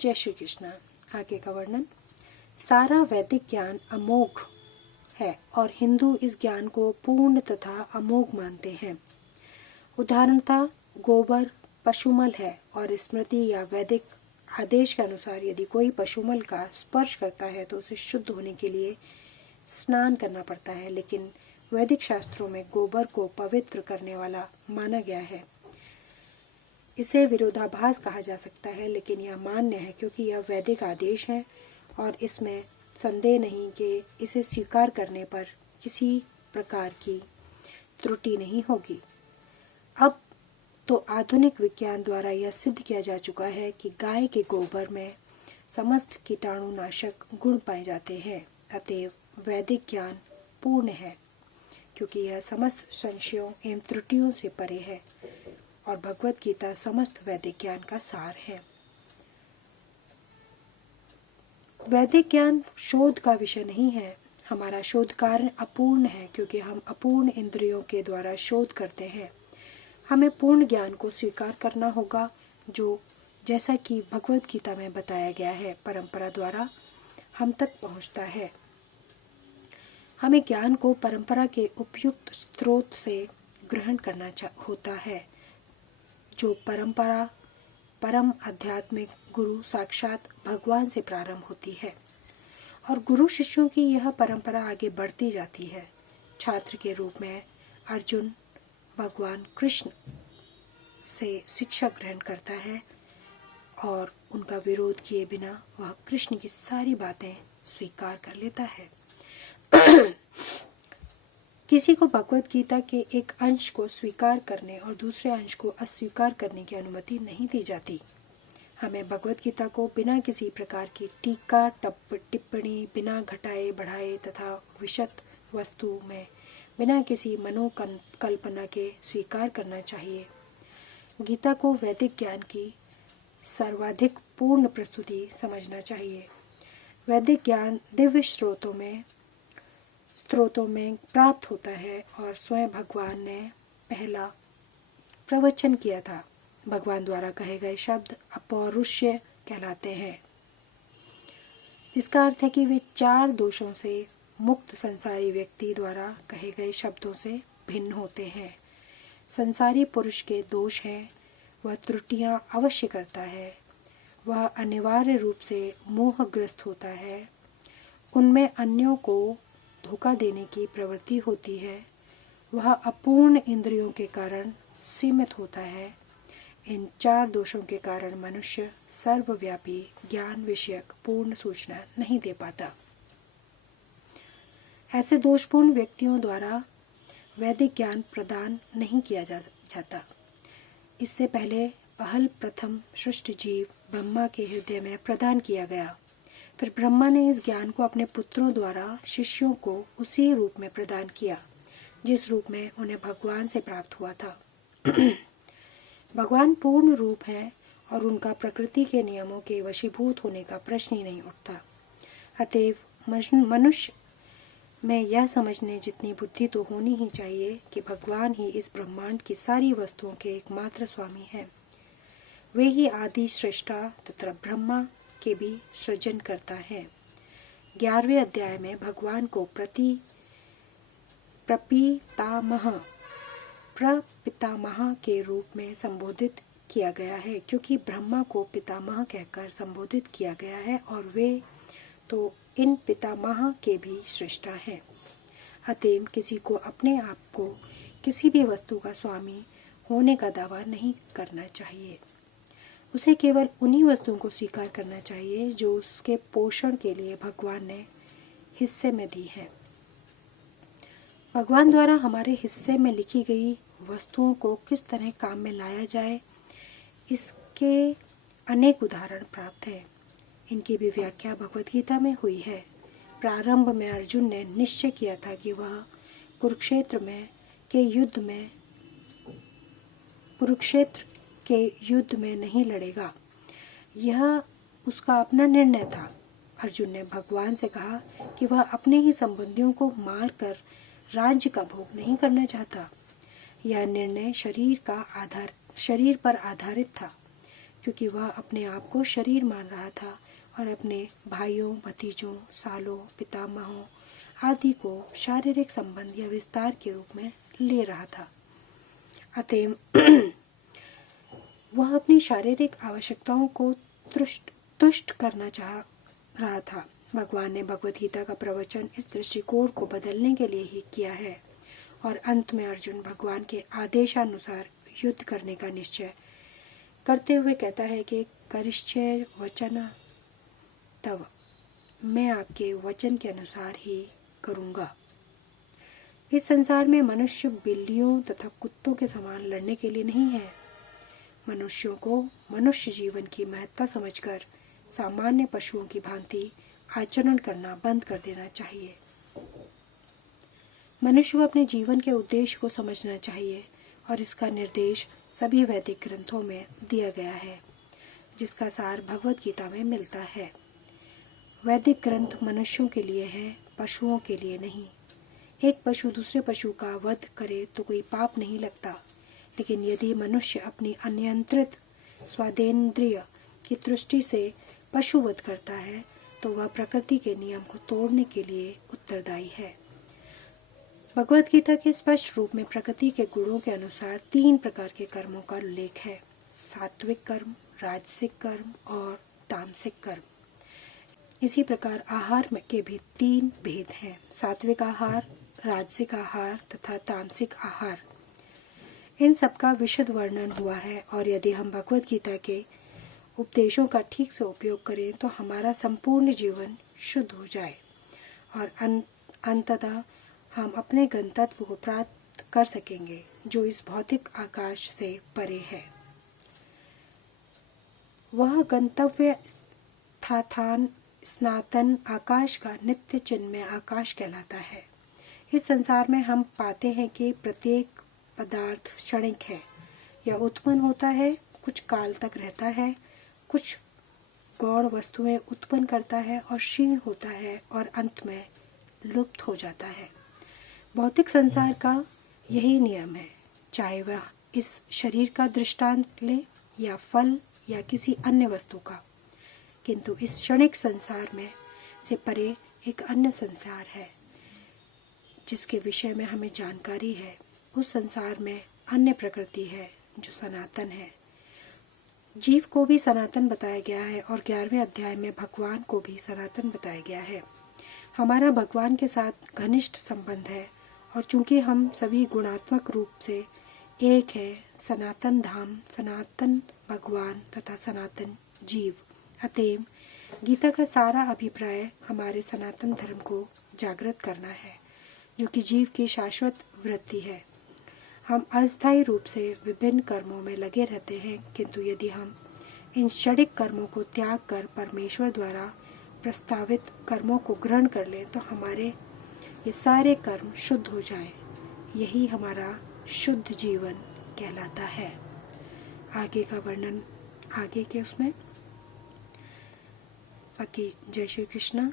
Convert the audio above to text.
जय श्री कृष्ण। आगे का वर्णन। सारा वैदिक ज्ञान अमोघ है और हिंदू इस ज्ञान को पूर्ण तथा अमोघ मानते हैं। उदाहरणतः गोबर पशुमल है और स्मृति या वैदिक आदेश के अनुसार यदि कोई पशुमल का स्पर्श करता है तो उसे शुद्ध होने के लिए स्नान करना पड़ता है, लेकिन वैदिक शास्त्रों में गोबर को पवित्र करने वाला माना गया है। इसे विरोधाभास कहा जा सकता है, लेकिन यह मान्य है क्योंकि यह वैदिक आदेश है और इसमें संदेह नहीं कि इसे स्वीकार करने पर किसी प्रकार की त्रुटि नहीं होगी। अब तो आधुनिक विज्ञान द्वारा यह सिद्ध किया जा चुका है कि गाय के गोबर में समस्त कीटाणुनाशक गुण पाए जाते हैं। अतएव वैदिक ज्ञान पूर्ण है क्योंकि यह समस्त संशयों एवं त्रुटियों से परे है और भगवत गीता समस्त वैदिक ज्ञान का सार है। वैदिक ज्ञान शोध का विषय नहीं है। हमारा शोध कार्य अपूर्ण है क्योंकि हम अपूर्ण इंद्रियों के द्वारा शोध करते हैं। हमें पूर्ण ज्ञान को स्वीकार करना होगा जो जैसा कि भगवत गीता में बताया गया है परंपरा द्वारा हम तक पहुंचता है। हमें ज्ञान को परंपरा के उपयुक्त स्रोत से ग्रहण करना होता है। जो परंपरा परम आध्यात्मिक गुरु साक्षात भगवान से प्रारंभ होती है और गुरु शिष्यों की यह परंपरा आगे बढ़ती जाती है। छात्र के रूप में अर्जुन भगवान कृष्ण से शिक्षा ग्रहण करता है और उनका विरोध किए बिना वह कृष्ण की सारी बातें स्वीकार कर लेता है। किसी को भगवत गीता के एक अंश को स्वीकार करने और दूसरे अंश को अस्वीकार करने की अनुमति नहीं दी जाती। हमें भगवत गीता को बिना किसी प्रकार की टीका टिप्पणी, बिना घटाए बढ़ाए तथा विशद वस्तु में बिना किसी मनोकल्पना के स्वीकार करना चाहिए। गीता को वैदिक ज्ञान की सर्वाधिक पूर्ण प्रस्तुति समझना चाहिए। वैदिक ज्ञान दिव्य स्रोतों में प्राप्त होता है और स्वयं भगवान ने पहला प्रवचन किया था। भगवान द्वारा कहे गए शब्द अपौरुष्य कहलाते हैं, जिसका अर्थ है कि वे 4 दोषों से मुक्त संसारी व्यक्ति द्वारा कहे गए शब्दों से भिन्न होते हैं। संसारी पुरुष के दोष हैं, वह त्रुटियां अवश्य करता है, वह अनिवार्य रूप से मोहग्रस्त होता है, उनमें अन्यों को धोखा देने की प्रवृत्ति होती है, वह अपूर्ण इंद्रियों के कारण सीमित होता है। इन 4 दोषों के कारण मनुष्य सर्वव्यापी ज्ञान विषयक पूर्ण सूचना नहीं दे पाता। ऐसे दोषपूर्ण व्यक्तियों द्वारा वैदिक ज्ञान प्रदान नहीं किया जाता। इससे पहले प्रथम सृष्टि जीव ब्रह्मा के हृदय में प्रदान किया गया। फिर ब्रह्मा ने इस ज्ञान को अपने पुत्रों द्वारा शिष्यों को उसी रूप में प्रदान किया जिस रूप में उन्हें भगवान से प्राप्त हुआ था। भगवान पूर्ण रूप है और उनका प्रकृति के नियमों के वशीभूत होने का प्रश्न ही नहीं उठता। अतएव मनुष्य में यह समझने जितनी बुद्धि तो होनी ही चाहिए कि भगवान ही इस ब्रह्मांड की सारी वस्तुओं के एकमात्र स्वामी हैं। वे ही आदि सृष्टा तथा ब्रह्मा के भी सृजन करता है। 11वें अध्याय में भगवान को प्रपितामह के रूप में संबोधित किया गया है, क्योंकि ब्रह्मा को पितामह कहकर संबोधित किया गया है और वे तो इन पितामह के भी सृष्टा हैं। अतएव किसी को अपने आप को किसी भी वस्तु का स्वामी होने का दावा नहीं करना चाहिए। उसे केवल उन्हीं वस्तुओं को स्वीकार करना चाहिए जो उसके पोषण के लिए भगवान ने हिस्से में दी है। भगवान द्वारा हमारे हिस्से में लिखी गई वस्तुओं को किस तरह काम में लाया जाए, इसके अनेक उदाहरण प्राप्त हैं। इनकी भी व्याख्या भगवत गीता में हुई है। प्रारंभ में अर्जुन ने निश्चय किया था कि वह कुरुक्षेत्र के युद्ध में नहीं लड़ेगा। यह उसका अपना निर्णय था। अर्जुन ने भगवान से कहा कि वह अपने ही संबंधियों को मारकर राज्य का भोग नहीं करना चाहता। यह निर्णय शरीर पर आधारित था। क्योंकि वह अपने आप को शरीर मान रहा था और अपने भाइयों, भतीजों, सालों, पितामहों आदि को शारीरिक संबंध या विस्तार के रूप में ले रहा था। अतएव वह अपनी शारीरिक आवश्यकताओं को तुष्ट करना चाह रहा था। भगवान ने भगवत गीता का प्रवचन इस दृष्टिकोण को बदलने के लिए ही किया है और अंत में अर्जुन भगवान के आदेशानुसार युद्ध करने का निश्चय करते हुए कहता है कि करिष्ये वचन तव, मैं आपके वचन के अनुसार ही करूँगा। इस संसार में मनुष्य बिल्लियों तथा कुत्तों के समान लड़ने के लिए नहीं है। मनुष्यों को मनुष्य जीवन की महत्ता समझकर सामान्य पशुओं की भांति आचरण करना बंद कर देना चाहिए। मनुष्य को अपने जीवन के उद्देश्य को समझना चाहिए और इसका निर्देश सभी वैदिक ग्रंथों में दिया गया है, जिसका सार भगवत गीता में मिलता है। वैदिक ग्रंथ मनुष्यों के लिए है, पशुओं के लिए नहीं। एक पशु दूसरे पशु का वध करे तो कोई पाप नहीं लगता, लेकिन यदि मनुष्य अपनी अनियंत्रित स्वादेंद्रिय की दृष्टि से पशुवध करता है तो वह प्रकृति के नियम को तोड़ने के लिए उत्तरदायी है। भगवत गीता के स्पष्ट रूप में प्रकृति के गुणों के अनुसार 3 प्रकार के कर्मों का उल्लेख है: सात्विक कर्म, राजसिक कर्म और तामसिक कर्म। इसी प्रकार आहार में के भी 3 भेद हैं: सात्विक आहार, राजसिक आहार तथा तामसिक आहार। इन सबका विशद वर्णन हुआ है और यदि हम भगवत गीता के उपदेशों का ठीक से उपयोग करें तो हमारा संपूर्ण जीवन शुद्ध हो जाए और अंततः हम अपने गंतव्य को प्राप्त कर सकेंगे, जो इस भौतिक आकाश से परे है। वह गंतव्य स्थान सनातन आकाश का नित्य चिन्मय आकाश कहलाता है। इस संसार में हम पाते हैं कि प्रत्येक पदार्थ क्षणिक है। यह उत्पन्न होता है, कुछ काल तक रहता है, कुछ गौण वस्तुएं उत्पन्न करता है और क्षीण होता है और अंत में लुप्त हो जाता है। भौतिक संसार का यही नियम है, चाहे वह इस शरीर का दृष्टांत ले या फल या किसी अन्य वस्तु का। किंतु इस क्षणिक संसार में से परे एक अन्य संसार है जिसके विषय में हमें जानकारी है। उस संसार में अन्य प्रकृति है जो सनातन है। जीव को भी सनातन बताया गया है और 11वें अध्याय में भगवान को भी सनातन बताया गया है। हमारा भगवान के साथ घनिष्ठ संबंध है और चूंकि हम सभी गुणात्मक रूप से एक है, सनातन धाम, सनातन भगवान तथा सनातन जीव। अतएव गीता का सारा अभिप्राय हमारे सनातन धर्म को जागृत करना है, जो कि जीव की शाश्वत वृत्ति है। हम अस्थायी रूप से विभिन्न कर्मों में लगे रहते हैं, किंतु यदि हम इन क्षणिक कर्मों को त्याग कर परमेश्वर द्वारा प्रस्तावित कर्मों को ग्रहण कर लें तो हमारे ये सारे कर्म शुद्ध हो जाएं। यही हमारा शुद्ध जीवन कहलाता है। आगे का वर्णन आगे के उसमें। बाकी जय श्री कृष्ण।